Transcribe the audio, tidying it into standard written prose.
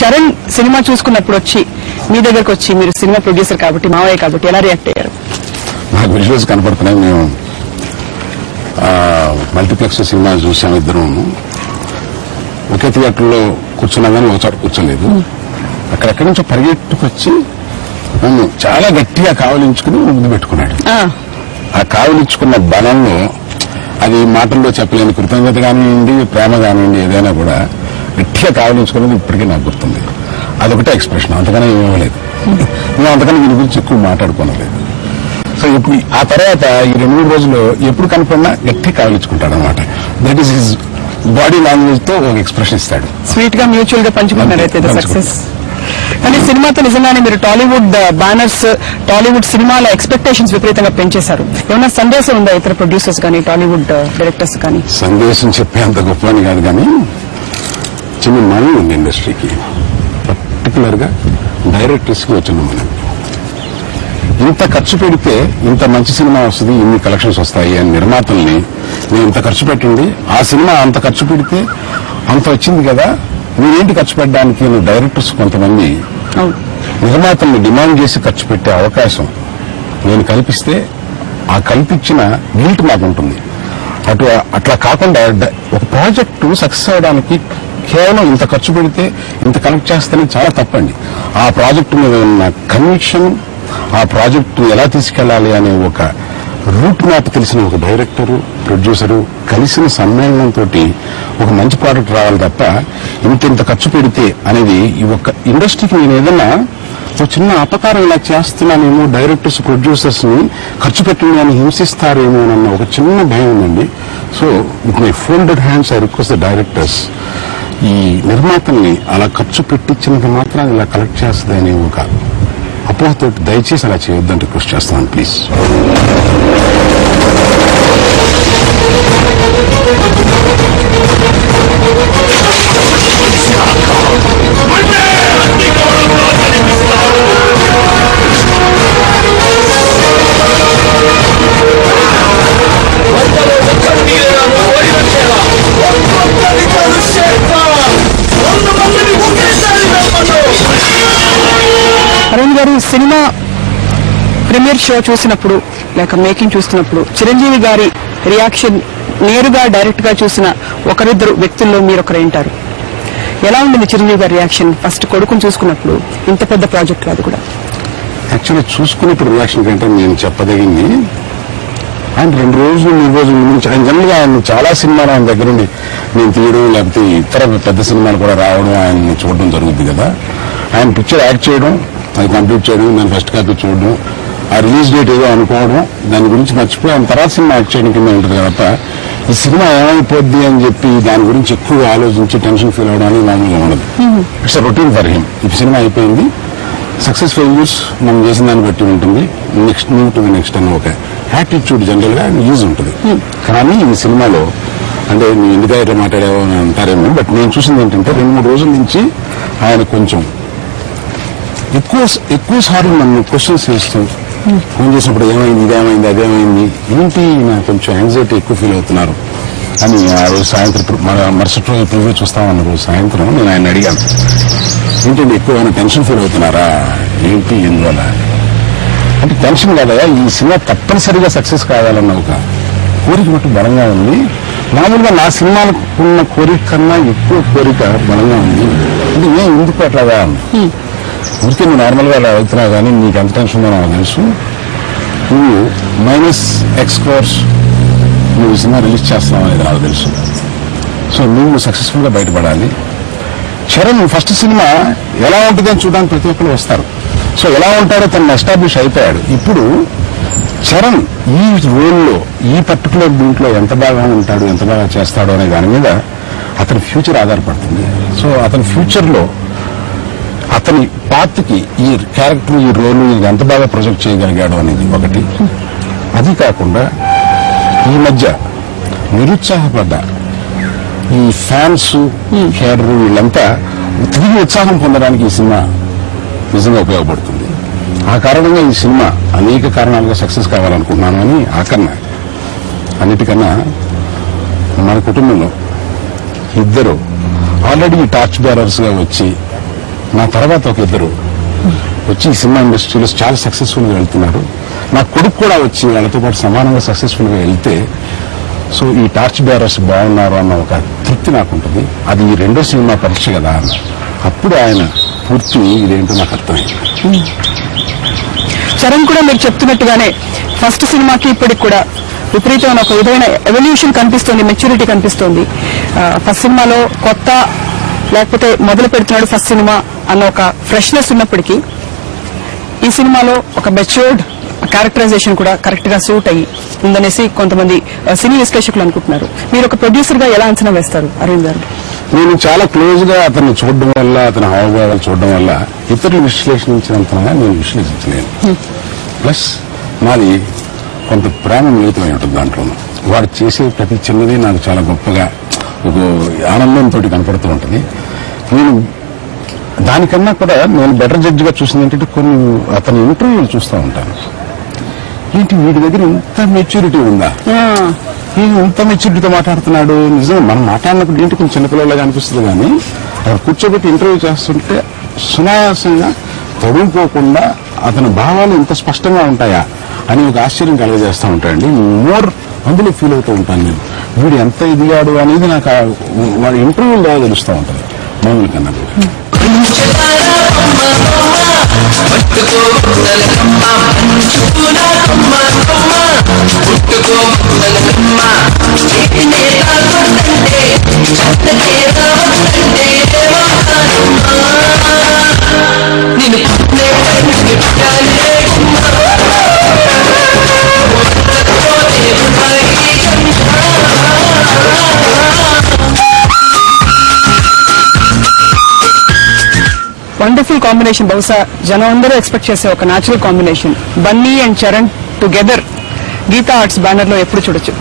Charan cinema చూసుకున్నప్పుడు వచ్చి మీ దగ్గరకు వచ్చి మీరు సినిమా ప్రొడ్యూసర్ కాబట్టి మావయ్య కాబట్టి ఎలా రియాక్ట్ అయ్యారు? నాకు విజువల్స్ కనపడుతున్నాయి. మేము మల్టీప్లెక్స్ సినిమా చూసాము, ఇద్దరు ఒకే థియేటర్లో కూర్చున్నా కానీ ఒక చోట కూర్చోలేదు. అక్కడెక్కడి నుంచో పరిగెట్టుకొచ్చి నన్ను చాలా గట్టిగా కావలించుకుని ముందు పెట్టుకున్నాడు. ఆ కావలించుకున్న బలంలో అది మాటల్లో చెప్పలేని కృతజ్ఞత కానివ్వండి, ప్రేమ కానివ్వండి, ఏదైనా కూడా గట్టిగా కావలించుకున్నది ఇప్పటికీ నాకు గుర్తుంది. అదొకటే ఎక్స్ప్రెషన్, అంతకనే ఏమలేదు. మేము అంతకన్నా దీని గురించి ఎక్కువ మాట్లాడుకోనలేదు. సో ఇప్పుడు ఆ తర్వాత ఈ 2-3 రోజులు ఎప్పుడు కనపడినా గట్టిగా కావలించుకుంటాడు అనమాట. That is his body language తో ఒక ఎక్స్ప్రెషన్ ఇస్తాడు. స్వీట్ గా మ్యూచువల్ గా పంచుకున్నారైతే సక్సెస్. కానీ సినిమాతో నిజంగానే మీరు టాలీవుడ్ బ్యానర్స్, టాలీవుడ్ సినిమాల ఎక్స్పెక్టేషన్స్ విపరీతంగా పెంచేశారు. ఏమన్నా సందేశం ఉందా ఇతర ప్రొడ్యూసర్స్ కానీ టాలీవుడ్ డైరెక్టర్స్ కానీ? సందేశం చెప్పే అంత గొప్ప అని కాదు, కానీ చిన్న మనీ ఉంది ఇండస్ట్రీకి, పర్టికులర్ గా డైరెక్టర్స్ కి వచ్చిన మనం. ఇంత ఖర్చు పెడితే ఇంత మంచి సినిమా వస్తుంది, ఇన్ని కలెక్షన్స్ వస్తాయి అని నిర్మాతల్ని, నేను ఇంత ఖర్చు పెట్టండి, ఆ సినిమా అంత ఖర్చు పెడితే అంత వచ్చింది కదా, నేనేంటి ఖర్చు పెట్టడానికి డైరెక్టర్స్ కొంతమంది నిర్మాతల్ని డిమాండ్ చేసి ఖర్చు పెట్టే అవకాశం నేను కల్పిస్తే ఆ కల్పించిన గిల్ట్ మాకు ఉంటుంది. అట్లా కాకుండా ఒక ప్రాజెక్టు సక్సెస్ అవడానికి కేవలం ఇంత ఖర్చు పెడితే ఇంత కనెక్ట్ చేస్తేనే చాలా తప్పండి. ఆ ప్రాజెక్టు మీద ఉన్న కన్విక్షన్, ఆ ప్రాజెక్టు ఎలా తీసుకెళ్లాలి అనే ఒక రూట్ మ్యాప్ తెలిసిన ఒక డైరెక్టరు, ప్రొడ్యూసరు కలిసిన సమ్మేళనంతో ఒక మంచి ప్రాజెక్ట్ రావాలి తప్ప ఇంత ఖర్చు పెడితే అనేది ఈ ఒక్క ఇండస్ట్రీకి నేను ఏదన్నా ఒక చిన్న అపకారం ఇలా చేస్తున్నానేమో, డైరెక్టర్స్ ప్రొడ్యూసర్స్ ని ఖర్చు పెట్టండి అని హింసిస్తారేమో అన్న ఒక చిన్న భయం ఉందండి. So with my folded hands I request the directors, ఈ నిర్మాతల్ని అలా ఖర్చు పెట్టించినంత మాత్రం ఇలా కలెక్ట్ చేస్తుంది అనే ఒక అపోహతో దయచేసి అలా చేయొద్దని రిక్వెస్ట్ చేస్తున్నాను ప్లీజ్. అరవింద్ గారు, సినిమా ప్రీమియర్ షో చూసినప్పుడు లేక మేకింగ్ చూస్తున్నప్పుడు చిరంజీవి గారి రియాక్షన్ నేరుగా డైరెక్ట్ గా చూసిన ఒకరిద్దరు వ్యక్తుల్లో మీరొకరేంటారు? ఎలా ఉండింది చిరంజీవి గారి రియాక్షన్ ఫస్ట్ కొడుకుని చూసుకున్నప్పుడు? ఇంత పెద్ద ప్రాజెక్ట్ అది కూడా. యాక్చువల్లీ చూసుకున్నప్పుడు రియాక్షన్ కంటే నేను చెప్పదగింది, ఆయన 2 రోజులు 3 రోజుల నుంచి ఆయన జనరల్గా ఆయన చాలా సినిమాలు ఆయన దగ్గర ఉండి నేను తీయడం, లేకపోతే ఇతర పెద్ద సినిమాలు కూడా రావడం, ఆయన చూడడం జరుగుతుంది కదా. ఆయన పిక్చర్ యాక్ట్ చేయడం, అది కంప్లీట్ చేయడం, దాని ఫస్ట్ కాపీ చూడడం, ఆ రిలీజ్ డేట్ ఏదో అనుకోవడం, దాని గురించి మర్చిపోయి ఆయన తర్వాత సినిమా యాక్ట్ చేయడం కింద ఉంటుంది తప్ప ఈ సినిమా ఏమైపోద్ది అని చెప్పి దాని గురించి ఎక్కువ ఆలోచించి టెన్షన్ ఫీల్ అవడం అనేది మామూలుగా ఉండదు. It's a routine for him. ఈ సినిమా అయిపోయింది, సక్సెస్ ఫెయిల్యూర్స్ మనం చేసిన దాన్ని బట్టి ఉంటుంది, next move to the next అని ఒక యాటిట్యూడ్ జనరల్ గా యూజ్ ఉంటుంది. కానీ ఈ సినిమాలో అంటే నేను ఎందుకు ఇట్లా మాట్లాడావో అని అంటారేమో, బట్ నేను చూసింది ఏంటంటే 2-3 రోజుల నుంచి ఆయన కొంచెం ఎక్కువ సార్లు నన్ను క్వశ్చన్స్ చేస్తూ ఫోన్ చేసినప్పుడు ఏమైంది, ఇదేమైంది, అదేమైంది, ఏంటి నాకు కొంచెం యాంగ్జైటీ ఎక్కువ ఫీల్ అవుతున్నారు అని ఆ రోజు సాయంత్రం మరుసటి రోజు ప్రివ్యూ చూస్తామన్న రోజు సాయంత్రం నేను ఆయన అడిగాను, ఏంటంటే ఎక్కువ టెన్షన్ ఫీల్ అవుతున్నారా ఏంటి ఎందువల్ల అంటే, టెన్షన్ కాదయా ఈ సినిమా తప్పనిసరిగా సక్సెస్ కావాలన్న ఒక కోరిక మట్టు బలంగా ఉంది. మామూలుగా నా సినిమాలకు ఉన్న కోరిక కన్నా ఎక్కువ కోరిక బలంగా ఉంది అంటే నేను ఎందుకు అట్లాగా ఊరికే నువ్వు నార్మల్గా అలా అవుతున్నావు కానీ నీకు ఎంత టెన్షన్ ఉందో నాకు తెలుసు, నువ్వు -X crores నువ్వు సినిమా రిలీజ్ చేస్తున్నావు అనేది నాకు తెలుసు. సో నువ్వు సక్సెస్ఫుల్ గా బయటపడాలి. చరణ్ ఫస్ట్ సినిమా ఎలా ఉంటుందని చూడడానికి ప్రతి ఒక్కరు వస్తారు. సో ఎలా ఉంటాడో తను ఎస్టాబ్లిష్ అయిపోయాడు. ఇప్పుడు చరణ్ ఈ రోల్లో ఈ పర్టికులర్ దీంట్లో ఎంత బాగా ఉంటాడు, ఎంత బాగా చేస్తాడో అనే దాని మీద అతని ఫ్యూచర్ ఆధారపడుతుంది. సో అతని ఫ్యూచర్ లో అతని పాత్రకి ఈ క్యారెక్టర్, ఈ రోల్ ఎంత బాగా ప్రొజెక్ట్ చేయగలిగాడు అనేది ఒకటి. అది కాకుండా ఈ మధ్య నిరుత్సాహపడ్డ ఈ ఫ్యాన్స్, కేడర్ వీళ్ళంతా తిరిగి ఉత్సాహం పొందడానికి ఈ సినిమా నిజంగా ఉపయోగపడుతుంది. ఆ కారణంగా ఈ సినిమా అనేక కారణాలుగా సక్సెస్ కావాలనుకుంటున్నాను అని ఆకన్నా అన్నిటికన్నా మన కుటుంబంలో ఇద్దరు ఆల్రెడీ టార్చ్ బేరర్స్ గా వచ్చి నా తర్వాత ఒక ఇద్దరు వచ్చి ఈ సినిమా ఇండస్ట్రీలో చాలా సక్సెస్ఫుల్ గా వెళ్తున్నారు. నా కొడుకు కూడా వచ్చి వాళ్ళతో పాటు సమానంగా సక్సెస్ఫుల్ గా వెళ్తే సో ఈ టార్చ్ బేరర్స్ బాగున్నారు అన్న ఒక తృప్తి నాకు ఉంటుంది. అది ఈ రెండో సినిమా పరీక్ష కదా అన్న. అప్పుడు ఆయన పూర్తి ఇదేంటో నాకు అర్థమైంది. చరణ్ కూడా మీరు చెప్తున్నట్టుగానే ఫస్ట్ సినిమాకి ఇప్పటికి కూడా విపరీతమైన ఒక విధమైన ఎవల్యూషన్ కనిపిస్తోంది, మెచ్యూరిటీ కనిపిస్తోంది. ఫస్ట్ సినిమాలో కొత్త లేకపోతే మొదలు పెడుతున్నాడు ఫస్ట్ సినిమా అన్న ఒక ఫ్రెష్నెస్ ఉన్నప్పటికీ ఈ సినిమాలో ఒక మెచ్యూర్డ్ క్యారెక్టరైజేషన్ కూడా కరెక్ట్ గా సూట్ అయ్యి ఉందనేసి కొంతమంది సినీ విశ్లేషకులు అనుకుంటున్నారు. మీరు ఒక ప్రొడ్యూసర్ గా ఎలా అంచనా వేస్తారు అరవింద్ గారు? నేను చాలా క్లోజ్ గా అతన్ని చూడడం వల్ల, అతని హావభావాలు చూడడం వల్ల ఇతరులు విశ్లేషించినంతగా నేను విశ్లేషించలేను. ప్లస్ నాది కొంత ప్రేమ మిళితమై ఉంటుంది దాంట్లోనూ. వాడు చేసే ప్రతి చిన్నది నాకు చాలా గొప్పగా ఒక ఆనందంతో కనపడుతూ ఉంటుంది. నేను దానికన్నా కూడా నేను బెటర్ జడ్జ్ గా చూసింది ఏంటంటే కొన్ని అతని ఇంటర్వ్యూలు చూస్తూ ఉంటాను. ఏంటి వీడి దగ్గర ఇంత మెచ్యూరిటీ ఉందా, ఇంత మెచ్యూరిటీతో మాట్లాడుతున్నాడు. నిజంగా మనం మాట్లాడినప్పుడు ఏంటి కొంచెం చిన్నపిల్లలాగా అనిపిస్తుంది, కానీ అక్కడ కూర్చోబెట్టి ఇంటర్వ్యూ చేస్తుంటే సునాయాసంగా తొడుగుపోకుండా అతని భావాలు ఇంత స్పష్టంగా ఉంటాయా అని ఒక ఆశ్చర్యం కలగజేస్తూ ఉంటాయండి. మోర్ అందులో ఫీల్ అవుతూ ఉంటాను నేను. వీడు ఎంత ఎదిగాడు అనేది నాకు వాడి ఇంటర్వ్యూల ద్వారా తెలుస్తూ ఉంటుంది మామూలు కన్నా. Wonderful combination. బహుశా జనం అందరూ ఎక్స్పెక్ట్ చేసే ఒక natural combination. Bunny and Charan together Geetha Arts banner లో ఎప్పుడు చూడొచ్చు.